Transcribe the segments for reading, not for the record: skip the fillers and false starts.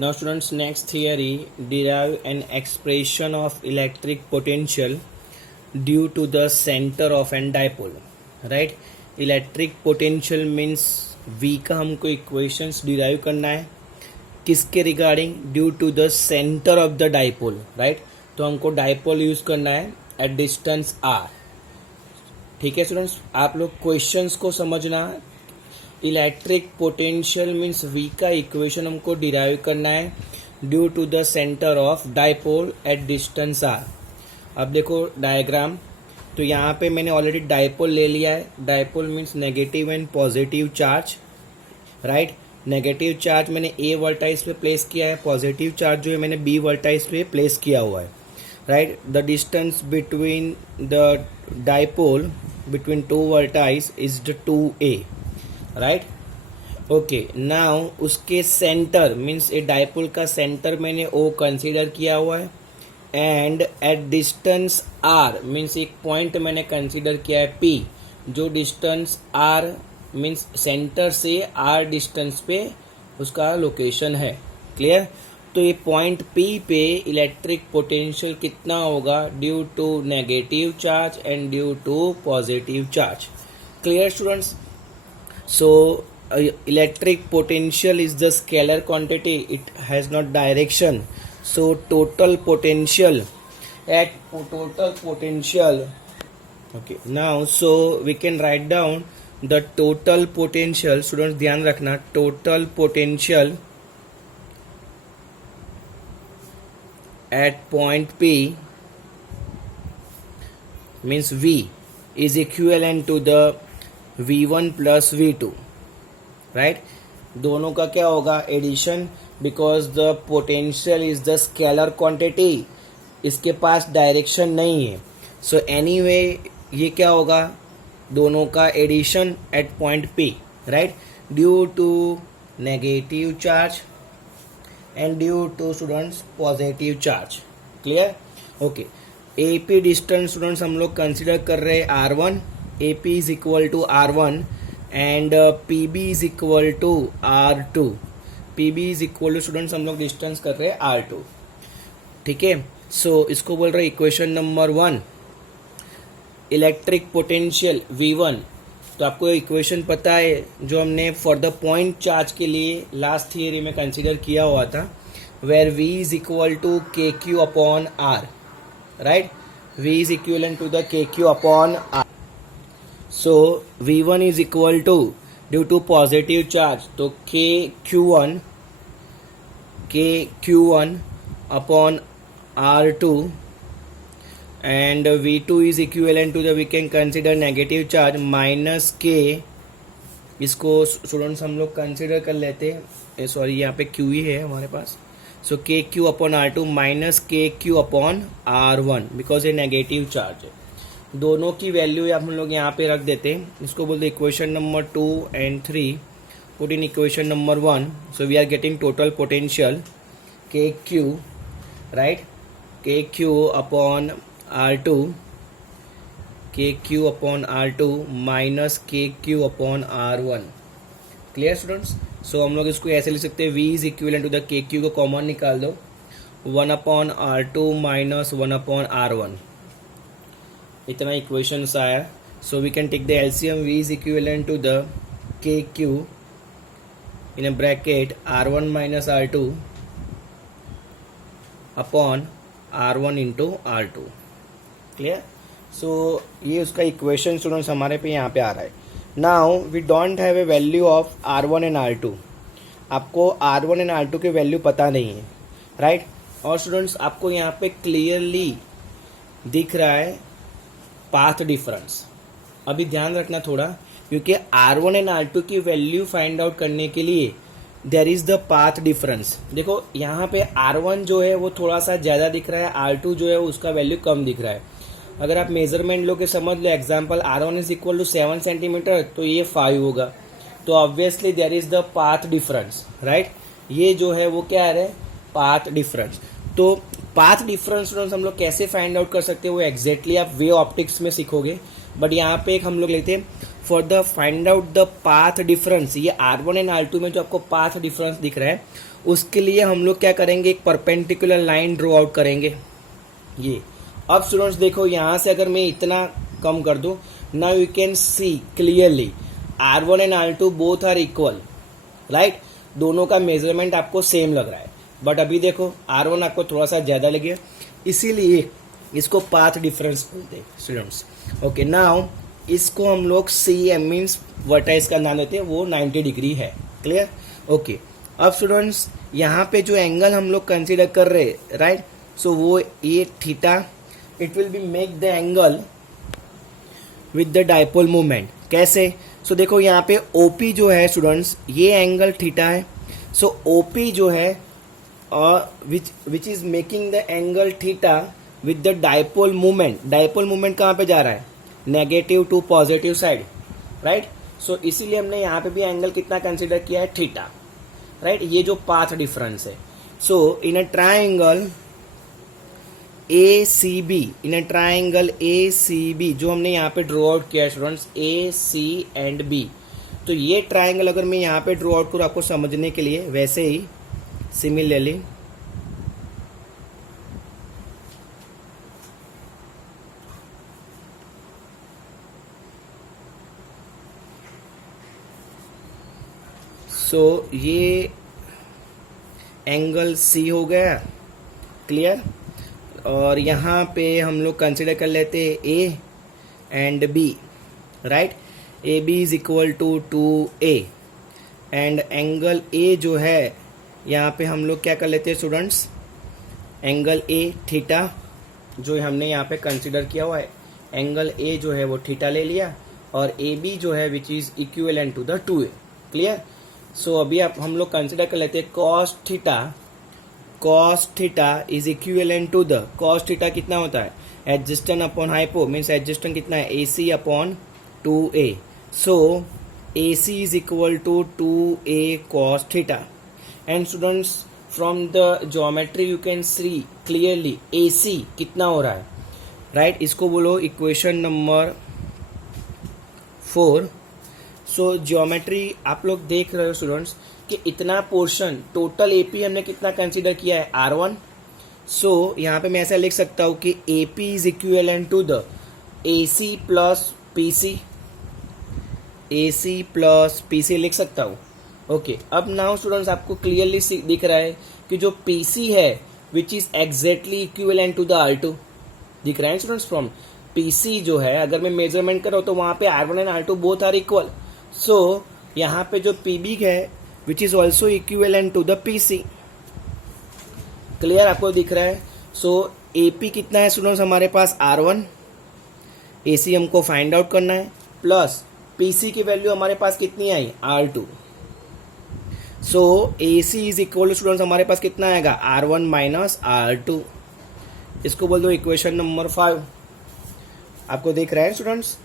Now students, next theory, derive an expression of electric potential due to the center of an dipole. Right? Electric potential means V का हमको equations derive करना है किसके regarding, due to the centre of the dipole. Right, तो हमको dipole use करना है eight distance r. ठीक है स्टूडेंट्स, आप लोग क्वेश्चंस को समझना. इलेक्ट्रिक पोटेंशियल मीन्स V का इक्वेशन हमको डिराइव करना है due to the centre of dipole at distance r. अब देखो डायग्राम, तो यहाँ पे मैंने ऑलरेडी डाइपोल ले लिया है. Dipole means negative and positive charge. Right, negative charge मैंने A वर्टाइज पे प्लेस किया है, पॉजिटिव चार्ज जो है मैंने B वर्टाइज पे प्लेस किया हुआ है. Right, the distance between the dipole between two vertices is the 2a. Right, okay. Now उसके सेंटर मीन्स ए डाइपोल का सेंटर मैंने O कंसीडर किया हुआ है and at distance r means एक पॉइंट मैंने कंसीडर किया है P, जो डिस्टेंस r मीन्स सेंटर से r डिस्टेंस पे उसका लोकेशन है. क्लियर, तो ये पॉइंट P पे इलेक्ट्रिक पोटेंशियल कितना होगा due to negative charge and due to positive charge. Clear students, so electric potential is the scalar quantity, it has not direction. So total potential okay, now so we can write down the total potential. students ध्यान रखना, total potential at point P means V is equivalent to the V1 plus V2. Right, दोनों का क्या होगा, addition, because the potential is the scalar quantity. इसके पास direction नहीं है, सो एनीवे ये क्या होगा, दोनों का addition at point P. Right, due to negative charge and due to students positive charge. Clear, okay. AP distance students हम लोग कंसिडर कर रहे हैं R1. AP is equal to R1 and PB is equal to R2. PB is equal to students हम लोग distance कर रहे हैं R2. ठीक है, सो इसको बोल रहे equation number 1, electric potential V1. तो आपको इक्वेशन पता है जो हमने फॉर द पॉइंट चार्ज के लिए लास्ट थियरी में कंसिडर किया हुआ था, where V is equal to KQ upon R. Right, V is equivalent to the KQ upon R. So V1 is equal to, due to positive charge, तो KQ1 upon R2 and V2 is equivalent to the, we can consider negative charge minus K. इसको students हम लोग consider कर लेते हैं, sorry यहाँ पे Q ही है हमारे पास. सो KQ upon R2 minus KQ upon R1 because ये नेगेटिव चार्ज है. दोनों की वैल्यू हम लोग यहाँ पे रख देते हैं. इसको बोलते हैं equation number 2 and 3. Put in equation number 1. So we are getting total potential KQ. Right, KQ upon R2, KQ upon R2 minus KQ upon R1. Clear students, so हम लोग इसको ऐसे लिख सकते हैं, V is equivalent to the KQ को common निकाल दो, 1 upon R2 minus 1 upon R1. इतना इक्वेशंस आया. So we can take the LCM. V is equivalent to the KQ in a bracket R1 minus R2 upon R1 into R2. Clear, सो ये उसका equation students हमारे पे यहाँ पे आ रहा है. Now we don't have a value of R1 and R2. आपको R1 एंड R2 के वैल्यू पता नहीं है. राइट, और स्टूडेंट्स आपको यहाँ पे क्लियरली दिख रहा है पाथ डिफरेंस. अभी ध्यान रखना थोड़ा, क्योंकि R1 एंड R2 की वैल्यू फाइंड आउट करने के लिए there is the path difference. देखो यहाँ पे R1 जो है वो थोड़ा सा ज़्यादा दिख रहा है, R2 जो है उसका वैल्यू कम दिख रहा है. अगर आप मेजरमेंट लो के समझ लो, example R1 is equal to 7 centimetre, तो ये 5 होगा. तो obviously there is the path difference. Right, ये जो है वो क्या है, पाथ डिफरेंस. तो पाथ डिफरेंस हम लोग कैसे फाइंड आउट कर सकते हैं वो एग्जैक्टली आप वे ऑप्टिक्स में सीखोगे. बट यहाँ पे एक हम लोग लेते हैं for the find out the path difference, ये R1 एंड R2 में जो आपको पाथ डिफरेंस दिख रहा है उसके लिए हम लोग क्या करेंगे, एक परपेंडिकुलर लाइन ड्रॉ आउट करेंगे ये। अब स्टूडेंट्स देखो यहाँ से अगर मैं इतना कम कर दूं, now you can see clearly R1 and R2 both are equal, right. दोनों का मेजरमेंट आपको सेम लग रहा है, बट अभी देखो R1 आपको थोड़ा सा ज्यादा लगे, इसीलिए इसको पाथ डिफरेंस बोलते हैं स्टूडेंट्स। ओके, नाउ इसको हम लोग CM मीन्स वर्टाइस का नाम देते हैं, वो 90 डिग्री है। क्लियर? ओके, अब स्टूडेंट्स यहाँ पे जो एंगल हम लोग कंसीडर कर रहे हैं, राइट, सो वो ये theta, it will be make the angle with the dipole movement. कैसे? सो देखो यहाँ पे OP जो है स्टूडेंट्स, ये एंगल थीटा है। सो OP जो है which is making the angle theta with the dipole movement. Dipole movement कहाँ पे जा रहा है, negative to positive side, right. So इसीलिए हमने यहाँ पे भी एंगल कितना कंसीडर किया है, थीटा, राइट। ये जो पाथ डिफरेंस है। So in a triangle ACB, in a triangle ACB जो हमने यहाँ पे ड्रॉ आउट किया है स्टूडेंट्स, AC एंड B, तो ये ट्राइंगल अगर मैं यहाँ पे ड्रॉ आउट करूँ आपको समझने के लिए, वैसे ही सिमिलरली सो ये एंगल C हो गया, क्लियर। और यहाँ पे हम लोग कंसिडर कर लेते हैं A and B, right. AB is equal to 2A and angle A जो है यहाँ पे हम लोग क्या कर लेते हैं स्टूडेंट्स, एंगल A थीटा जो हमने यहाँ पे कंसिडर किया हुआ है, एंगल A जो है वो थीटा ले लिया, और AB जो है which is equivalent to the 2A। Clear? So अभी आप हम लोग कंसिडर कर लेते हैं cos theta is equivalent to the, cos theta कितना होता है, adjacent upon hypo, means adjacent कितना है, AC upon 2A। So AC is equal to 2A cos theta. And students from the geometry you can see clearly AC कितना हो रहा है, right. इसको बोलो इक्वेशन नंबर 4। सो ज्योमेट्री आप लोग देख रहे हो स्टूडेंट्स कि इतना पोर्शन टोटल AP हमने कितना कंसीडर किया है, R1। सो यहाँ पे मैं ऐसा लिख सकता हूँ कि AP is equivalent to the AC plus PC, AC plus PC लिख सकता हूँ। ओके, अब नाउ स्टूडेंट्स आपको क्लियरली दिख रहा है कि जो PC है which is exactly equivalent to the R2, दिख रहा है स्टूडेंट्स। फ्रॉम PC जो है अगर मैं मेजरमेंट करूँ तो वहां पे R1 and R2 both are equal. So यहाँ पे जो PB है which is also equivalent to the PC। Clear? आपको दिख रहा है। सो AP कितना है स्टूडेंट्स हमारे पास, R1, AC हमको फाइंड आउट करना है, प्लस PC की वैल्यू हमारे पास कितनी आई, R2। So AC is equal to students हमारे पास कितना आएगा, R1 माइनस R2। इसको बोल दो इक्वेशन नंबर 5। आपको देख रहा है स्टूडेंट्स,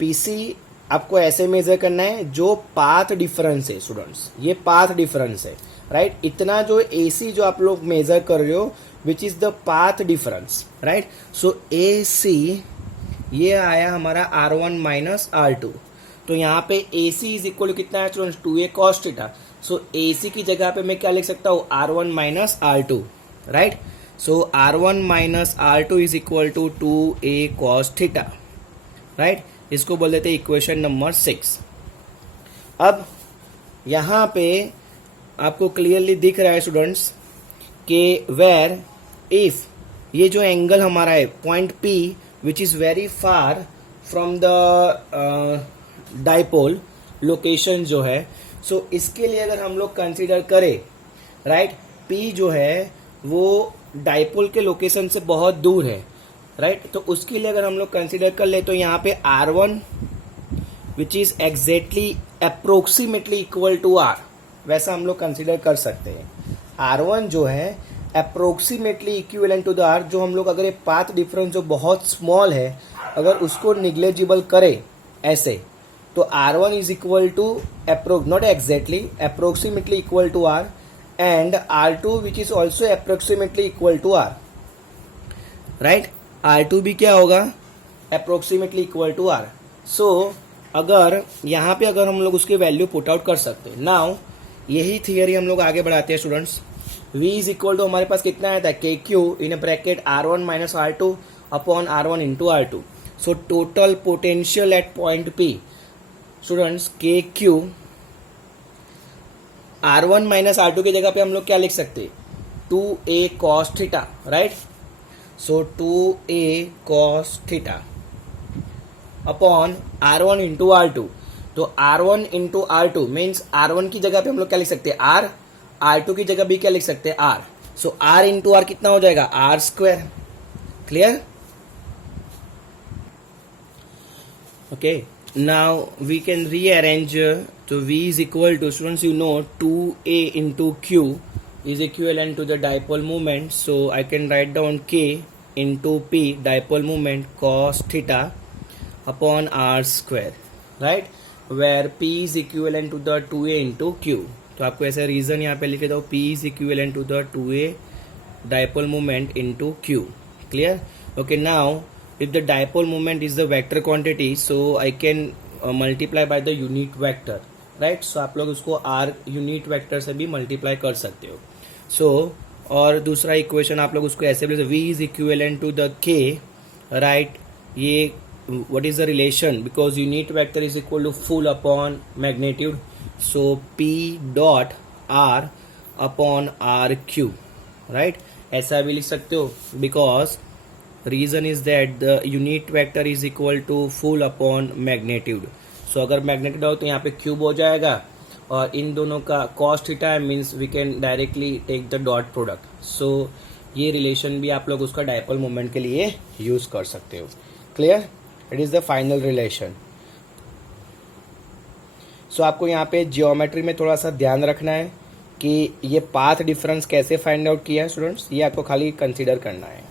PC आपको ऐसे मेजर करना है जो पाथ डिफरेंस है स्टूडेंट्स, ये पाथ डिफरेंस है, राइट। इतना जो AC जो आप लोग मेजर कर रहे हो which is the path difference, right. So AC ये आया हमारा R1 माइनस R2। तो यहाँ पे AC इज इक्वल टू कितना है स्टूडेंट्स, 2A cos थीटा। सो AC की जगह पे मैं क्या लिख सकता हूँ, R1 minus R2, right. So R1 minus R2 is equal to 2A cos theta, right. इसको बोल देते हैं इक्वेशन नंबर 6। अब यहाँ पे आपको क्लियरली दिख रहा है स्टूडेंट्स कि वेर इफ ये जो एंगल हमारा है point P which is very far from the dipole location जो है, सो इसके लिए अगर हम लोग कंसीडर करें, राइट, P जो है वो डाइपोल के लोकेशन से बहुत दूर है, राइट। तो उसके लिए अगर हम लोग कंसीडर कर ले तो यहाँ पे R1 which is exactly approximately equal to R, वैसा हम लोग कंसीडर कर सकते हैं। R1 जो है approximately equivalent to the R, जो हम लोग अगर ये पाथ डिफरेंस जो बहुत स्मॉल है अगर उसको निग्लेजिबल करें ऐसे, तो R1 is equal to not exactly approximately equal to R and R2 which is also approximately equal to R, right. R2 भी क्या होगा, approximately equal to R। So अगर यहाँ पे अगर हम लोग उसकी वैल्यू पुट आउट कर सकते हैं, नाउ यही थियरी हम लोग आगे बढ़ाते हैं students. V is equal to हमारे पास कितना आया था, K Q in a bracket R1 minus R2 upon R1 into R2। So total potential at point P students, K Q R1 minus R2 की जगह पे हम लोग क्या लिख सकते हैं, 2a cos थीटा, राइट। सो 2a cos theta upon R1 into R2। तो R1 into R2 means R1 की जगह पे हम लोग क्या लिख सकते हैं, R, R2 की जगह भी क्या लिख सकते हैं, R। So R into R कितना हो जाएगा, R square. Clear? Okay, now we can rearrange. तो V is equal to students, you know 2a into Q is equivalent to the dipole moment, so I can write down K into P dipole moment cos theta upon R square, right, where P is equivalent to the 2a into Q। तो आपको ऐसा reason यहाँ पे लिखे दो, P is equivalent to the 2a dipole moment into Q। Clear? Okay, now if the dipole moment is the vector quantity, so I can multiply by the unit vector, right? So आप लोग उसको R unit vector से भी multiply कर सकते हो। सो और दूसरा इक्वेशन आप लोग उसको ऐसे भी, V is equivalent to the K, right. ये what is the relation, because unit vector is equal to full upon magnitude, so P dot R upon RQ, right? ऐसा भी लिख सकते हो, because reason is that the unit vector is equal to full upon magnitude। so अगर magnitude हो तो यहाँ पे क्यूब हो जाएगा, और इन दोनों का cos theta means we can directly take the dot product. So ये रिलेशन भी आप लोग उसका डायपोल मोमेंट के लिए यूज कर सकते हो। Clear? It is the final relation. So आपको यहाँ पे जियोमेट्री में थोड़ा सा ध्यान रखना है कि ये पाथ डिफरेंस कैसे फाइंड आउट किया है स्टूडेंट्स, ये आपको खाली कंसीडर करना है।